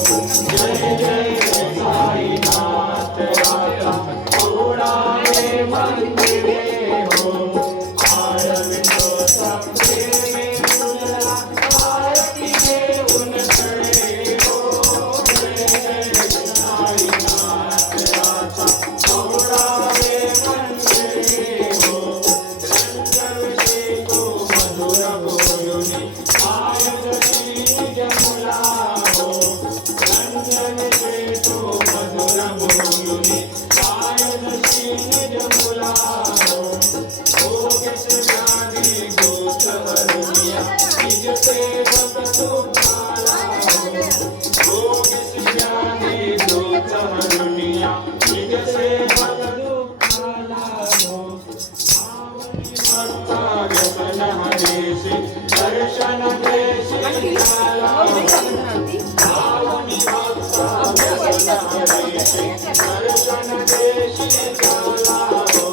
जय जय साईनाथ आता सोडावे मंदिरे हो आरविंदो प्रेमे तुझला आरती घेऊन खडे हो जय जय साईनाथ आता सोडावे मंदिरे हो रंगविषे तो मधुर बोलुनी आयत श्री जमुला हो रंगविषे तो मधुर बोलुनी आयत श्री जमुला हो भोगिस व्याधि गोत हरुनिया निज सेवक सुभाला हो भोगिस व्याधि गोत हरुनिया निज सेवक सुभाला हो भक्ता व्यसन हरेशि दर्शन देशि लाला भावनि भक्ता व्यसन हरेशि दर्शन देशि लाला हो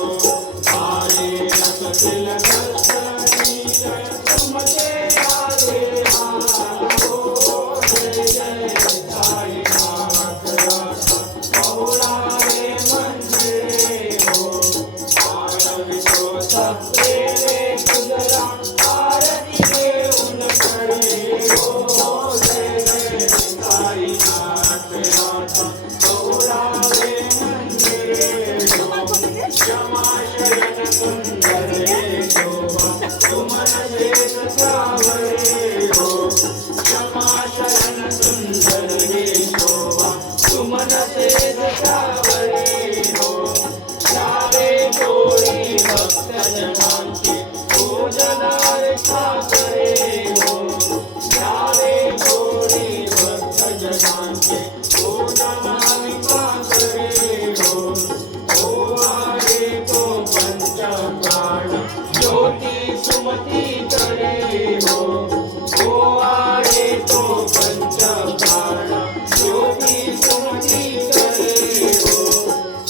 आये रस तिल दर्शनी जय तुमते आले हो जय जय साईनाथ राधा बहुलावे मंदिरे हो आरविंदो प्रेमे तुझला आरती घेऊन खडे हो जय जय साईनाथ राधा बहुलावे मंदिरे हो क्षमाशयन सुंदर शोभा सुमन शेष सावरे हो क्षमाशयन सुंदर शोभा सुमन शेष सावरे हो यावे गोरी भक्त जनांची पूजनार सागरे हो यावे गोरी भक्त जनांची पूजनार सागरे हो ओ आहे तो पंच प्राण ज्योती सुमती करे हो ओ आहे तो पंच प्राण ज्योती सुमती करे हो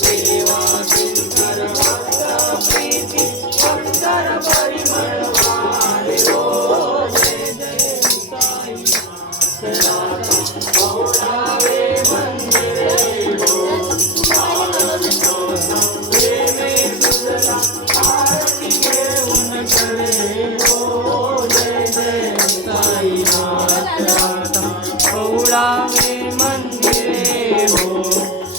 सेवा किंकर भक्त प्रीती अंतर परिमळ वारे हो जय जय साईनाथ राधा बहुलावे मंदिरे हो आरविंदो प्रेमे तुझला आरती घेऊन खडे हो जय जय साईनाथ राधा बहुलावे मंदिरे हो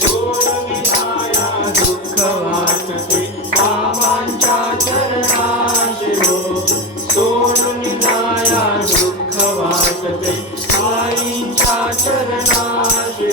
सोडविनाया दुःख वाटते बाबांच्या चरणाशी हो सोडविनाया दुःख वाटते साईंच्या चरणाशी